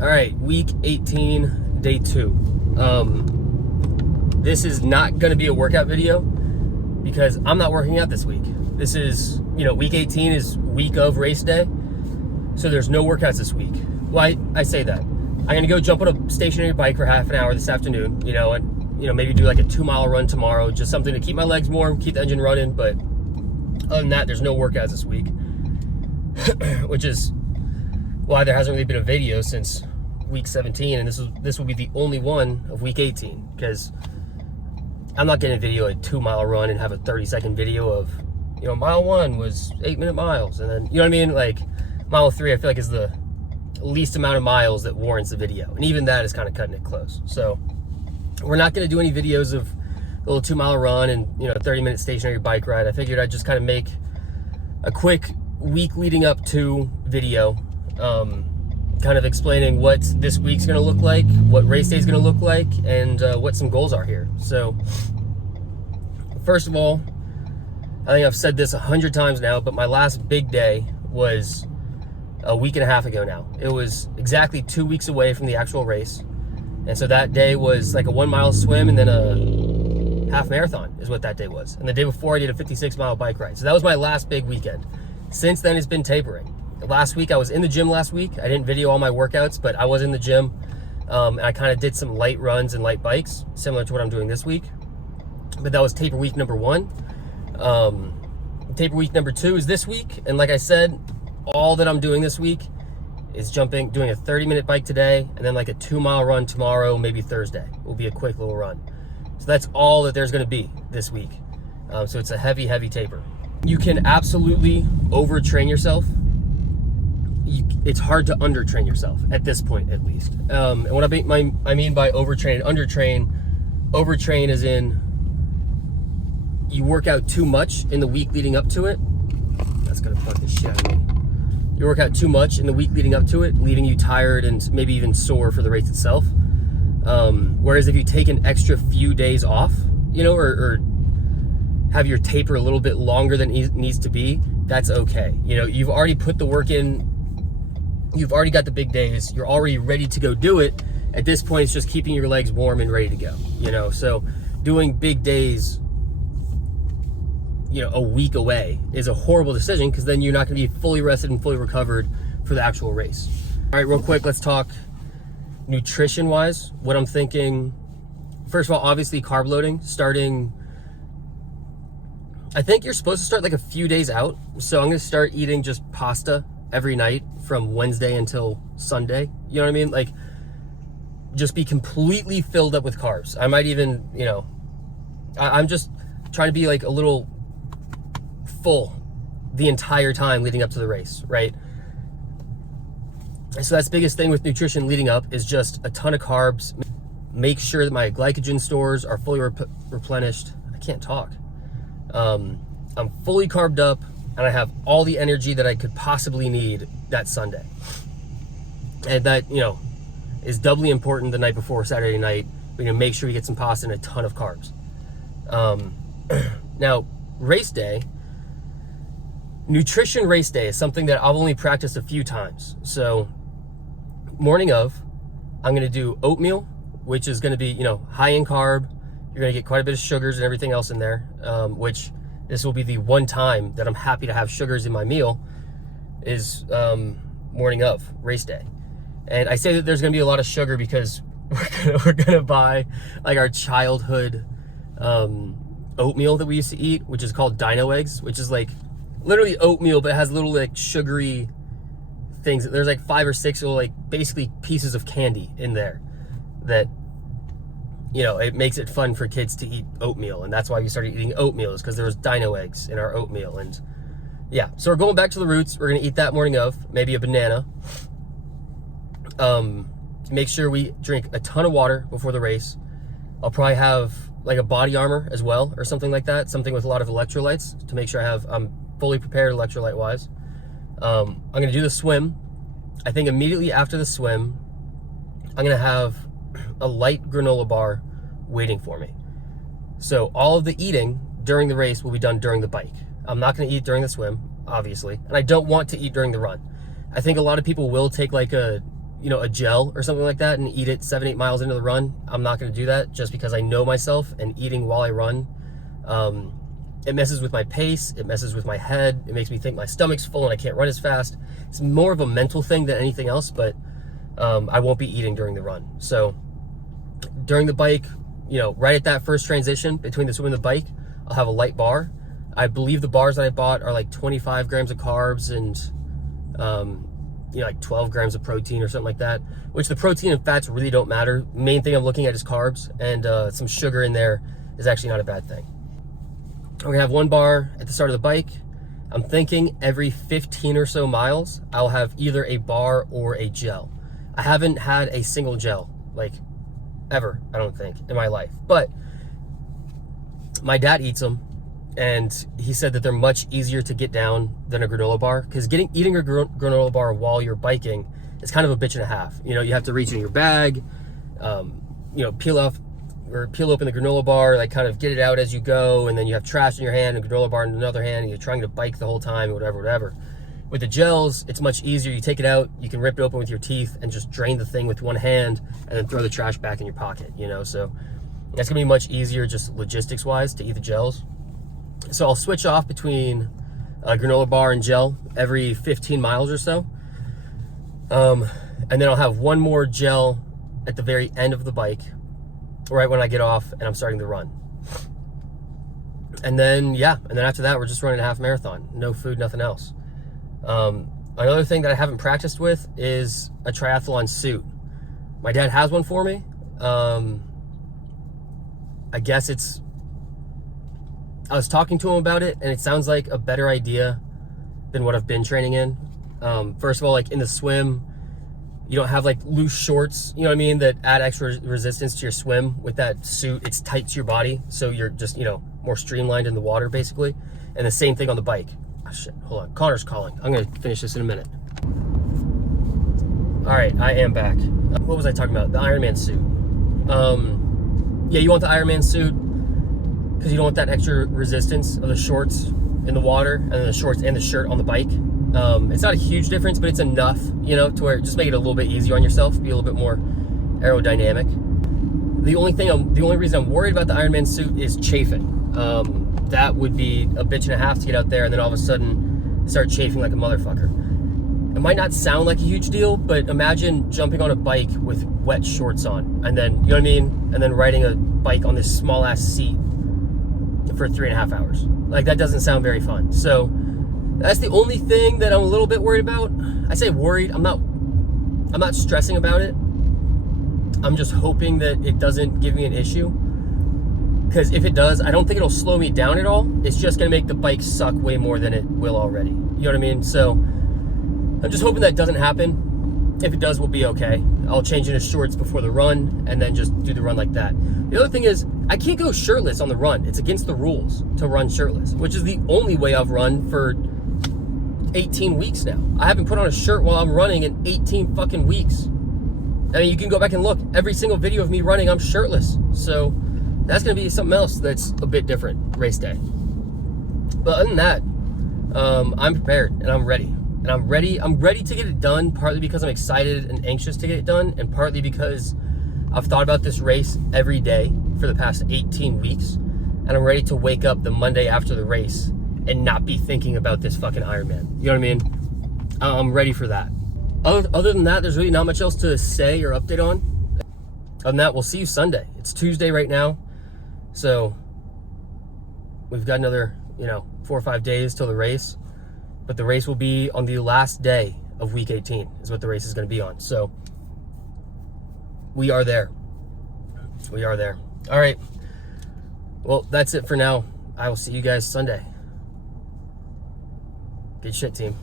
All right, week 18, day 2. This is not going to be a workout video because I'm not working out this week. This is, week 18 is week of race day, so there's no workouts this week. Well, I say that. I'm going to go jump on a stationary bike for half an hour this afternoon, and maybe do like a 2-mile run tomorrow, just something to keep my legs warm, keep the engine running. But other than that, there's no workouts this week, which is why there hasn't really been a video since week 17, and this will be the only one of week 18, because I'm not going to video a 2-mile run and have a 30-second video of, mile 1 was 8-minute miles, and then, like mile 3 I feel like is the least amount of miles that warrants a video, and even that is kind of cutting it close. So we're not going to do any videos of a little 2-mile run and 30-minute stationary bike ride. I figured I'd just kind of make a quick week leading up to video, kind of explaining what this week's going to look like, what race day is going to look like, and what some goals are here. So first of all, I think I've said this 100 times now, but my last big day was a week and a half ago now. It was exactly 2 weeks away from the actual race. And so that day was like a 1-mile swim and then a half marathon is what that day was. And the day before I did a 56-mile bike ride. So that was my last big weekend. Since then, it's been tapering. Last week, I was in the gym last week. I didn't video all my workouts, but I was in the gym. And I kind of did some light runs and light bikes, similar to what I'm doing this week. But that was taper week number 1. Taper week number 2 is this week. And like I said, all that I'm doing this week is doing a 30-minute bike today, and then like a 2-mile run tomorrow, maybe Thursday. It will be a quick little run. So that's all that there's going to be this week. So it's a heavy, heavy taper. You can absolutely overtrain yourself. It's hard to undertrain yourself at this point, at least. And what I mean by overtrain and overtrain is in you work out too much in the week leading up to it. That's gonna fuck the shit out of me. You work out too much in the week leading up to it, leaving you tired and maybe even sore for the race itself. Whereas if you take an extra few days off, or have your taper a little bit longer than it needs to be, that's okay. You've already put the work in. You've already got the big days. You're already ready to go do it. At this point, it's just keeping your legs warm and ready to go, So doing big days, a week away is a horrible decision, because then you're not going to be fully rested and fully recovered for the actual race. All right, real quick, let's talk nutrition-wise. What I'm thinking, first of all, obviously carb loading, I think you're supposed to start like a few days out. So I'm going to start eating just pasta every night from Wednesday until Sunday. You know what I mean? Like, just be completely filled up with carbs. I might even, I'm just trying to be like a little full the entire time leading up to the race, right? So that's the biggest thing with nutrition leading up, is just a ton of carbs. Make sure that my glycogen stores are fully replenished. I can't talk. I'm fully carbed up, and I have all the energy that I could possibly need that Sunday. And that, is doubly important the night before Saturday night. We're gonna make sure we get some pasta and a ton of carbs. Now, race day, nutrition race day is something that I've only practiced a few times. So morning of, I'm gonna do oatmeal, which is gonna be, high in carb. You're gonna get quite a bit of sugars and everything else in there, which this will be the one time that I'm happy to have sugars in my meal, is morning of race day. And I say that there's gonna be a lot of sugar because we're gonna buy like our childhood oatmeal that we used to eat, which is called dino eggs, which is like literally oatmeal, but it has little like sugary things. There's like 5 or 6 little like basically pieces of candy in there that, it makes it fun for kids to eat oatmeal. And that's why we started eating oatmeal, is because there was dino eggs in our oatmeal. And yeah, so we're going back to the roots. We're gonna eat that morning of, maybe a banana. Make sure we drink a ton of water before the race. I'll probably have like a body armor as well, or something like that, something with a lot of electrolytes to make sure I'm fully prepared electrolyte wise. I'm gonna do the swim. I think immediately after the swim, I'm gonna have a light granola bar waiting for me. So all of the eating during the race will be done during the bike. I'm not gonna eat during the swim, obviously, and I don't want to eat during the run. I think a lot of people will take like a a gel or something like that and eat it 7-8 miles into the run. I'm not going to do that just because I know myself, and eating while I run, it messes with my pace, it messes with my head, it makes me think my stomach's full and I can't run as fast. It's more of a mental thing than anything else, but I won't be eating during the run. So during the bike, right at that first transition between the swim and the bike, I'll have a light bar. I believe the bars that I bought are like 25 grams of carbs and like 12 grams of protein or something like that, which the protein and fats really don't matter. Main thing I'm looking at is carbs, and some sugar in there is actually not a bad thing. I'm gonna have one bar at the start of the bike. I'm thinking every 15 or so miles, I'll have either a bar or a gel. I haven't had a single gel, like, ever, I don't think, in my life. But my dad eats them, and he said that they're much easier to get down than a granola bar, because eating a granola bar while you're biking is kind of a bitch and a half. You have to reach in your bag, peel open the granola bar, like kind of get it out as you go, and then you have trash in your hand and granola bar in another hand, and you're trying to bike the whole time, whatever. With the gels, it's much easier. You take it out, you can rip it open with your teeth and just drain the thing with one hand and then throw the trash back in your pocket, so that's gonna be much easier just logistics wise to eat the gels. So I'll switch off between a granola bar and gel every 15 miles or so. And then I'll have one more gel at the very end of the bike, right when I get off and I'm starting the run. And then after that, we're just running a half marathon. No food, nothing else. Another thing that I haven't practiced with is a triathlon suit. My dad has one for me. I guess I was talking to him about it, and it sounds like a better idea than what I've been training in. First of all, like in the swim, you don't have like loose shorts, that add extra resistance to your swim. With that suit, it's tight to your body, so you're just, more streamlined in the water, basically. And the same thing on the bike. Oh, shit, hold on, Connor's calling. I'm gonna finish this in a minute. All right, I am back. What was I talking about? The Ironman suit. Yeah, you want the Ironman suit because you don't want that extra resistance of the shorts in the water and then the shorts and the shirt on the bike. It's not a huge difference, but it's enough, to where just make it a little bit easier on yourself, be a little bit more aerodynamic. The only reason I'm worried about the Ironman suit is chafing. That would be a bitch and a half to get out there and then all of a sudden start chafing like a motherfucker. It might not sound like a huge deal, but imagine jumping on a bike with wet shorts on and then, and then riding a bike on this small ass seat for 3.5 hours. Like, that doesn't sound very fun. So that's the only thing that I'm a little bit worried about. I say worried, I'm not stressing about it. I'm just hoping that it doesn't give me an issue. Because if it does, I don't think it'll slow me down at all. It's just gonna make the bike suck way more than it will already. You know what I mean? So I'm just hoping that doesn't happen. If it does, we'll be okay. I'll change into shorts before the run and then just do the run like that. The other thing is, I can't go shirtless on the run. It's against the rules to run shirtless, which is the only way I've run for 18 weeks now. I haven't put on a shirt while I'm running in 18 fucking weeks. I mean, you can go back and look. Every single video of me running, I'm shirtless. So that's gonna be something else that's a bit different race day. But other than that, I'm prepared and I'm ready. And I'm ready to get it done, partly because I'm excited and anxious to get it done, and partly because I've thought about this race every day for the past 18 weeks, and I'm ready to wake up the Monday after the race and not be thinking about this fucking Ironman. You know what I mean? I'm ready for that. Other than that, there's really not much else to say or update on. Other than that, we'll see you Sunday. It's Tuesday right now, so we've got another, 4 or 5 days till the race. But the race will be on the last day of week 18 is what the race is going to be on. So we are there. We are there. All right. Well, that's it for now. I will see you guys Sunday. Good shit, team.